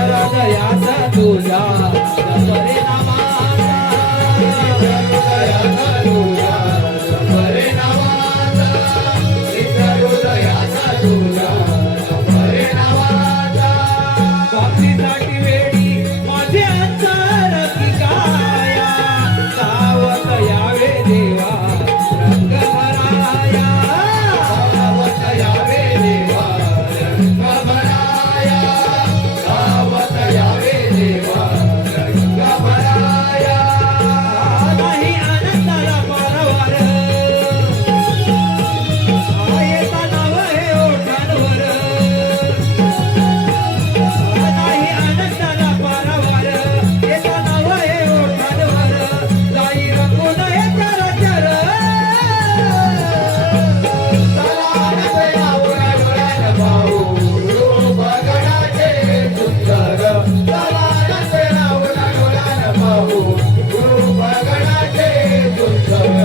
हृदयाचा तुझ्या परिणामाचा हृदयाचा तुझ्या परिणामाचा हृदयाचा तुझ्या परिणामाचा भक्तीसाठी वेळी माझे अंतर की काया सावत यावे देवा रंग भराया सावत यावे देवा रंग भराया सावत यावे देवा रंग भराया नाही आनंदाला परवर येता नाव हे ओठांवर नाही आनंदाला परवर येता नाव हे ओठांवर जाई रंगून हे चराचर तलान पेला उड्या डोळ्यान पाहू रूप गडाचे सुंदर तलान पेला उड्या डोळ्यान पाहू रूप गडाचे सुंदर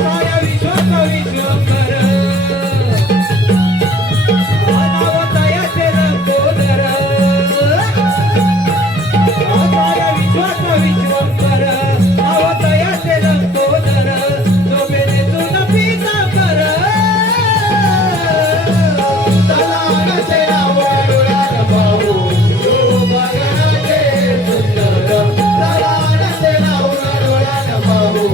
ताया विश्वास विश्वंकर अनावतयाचे रंगोदर ताया विश्वास विश्वंकर अवतयाचे रंगोदर झोपेने तुला पीतांबर तलावाचे नाव डोळ्यात पाहू रूप गडाचे सुंदर तलावाचे नाव डोळ्यात पाहू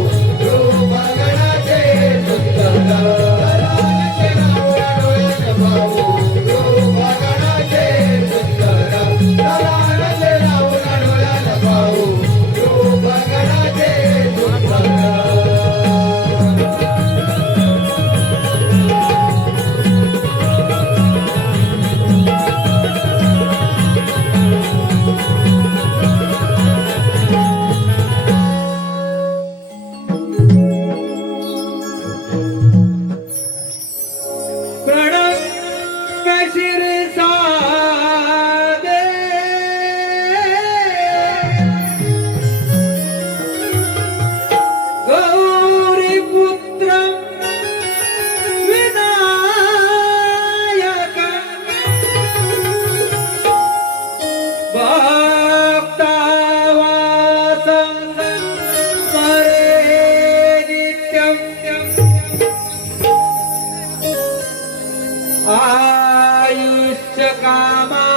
रूप गडाचे सुंदर तलावाचे नाव डोळ्यात पाहू रूप गडाचे सुंदर तलावाचे नाव डोळ्यात पाहू रूप गडाचे सुंदर प्रणव शिर सागे गौरी पुत्र विनायक भक्तावासं स्मरे नित्यं आयुष्य कामाथ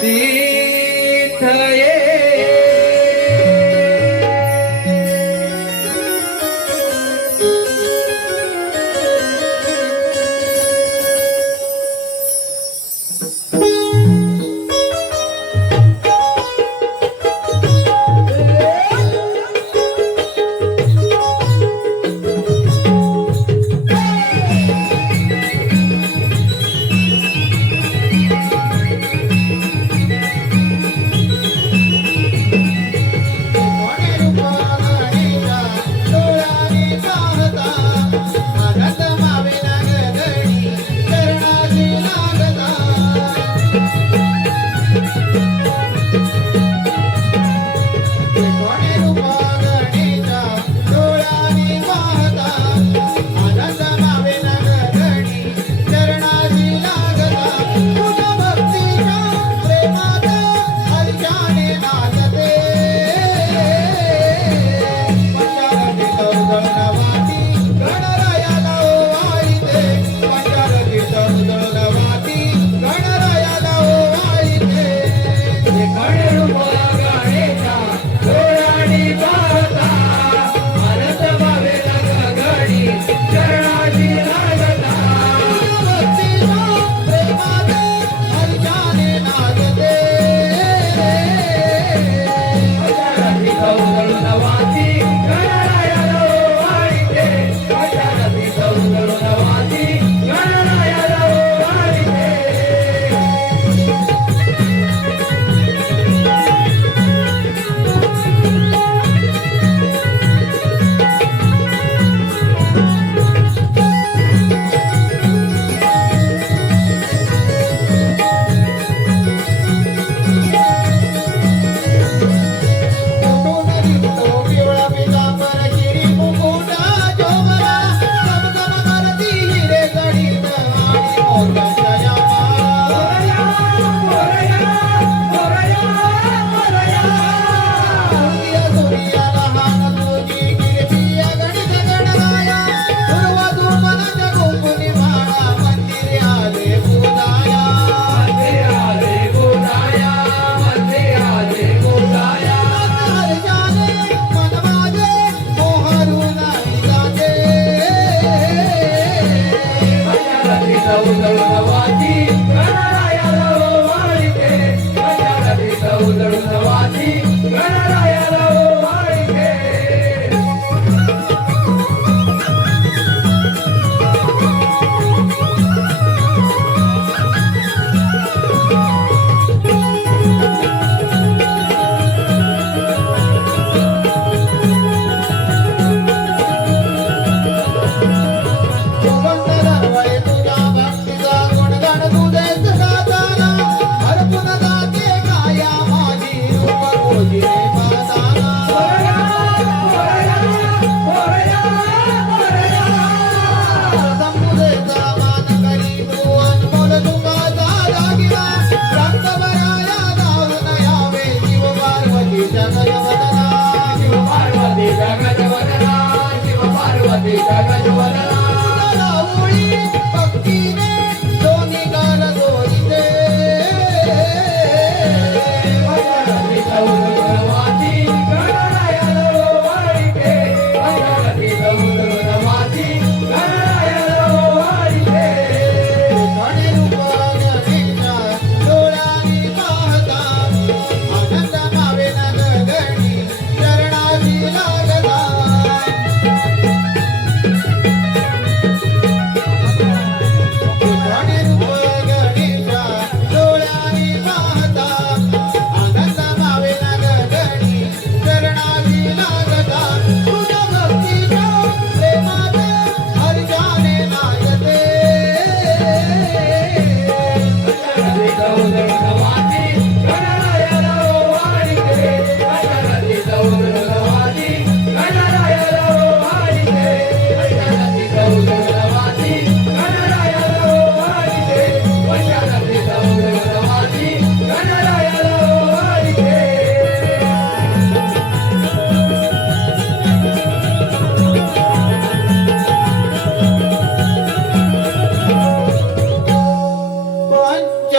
सिद्धये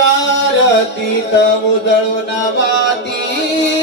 पंचारतीत उदळून वाती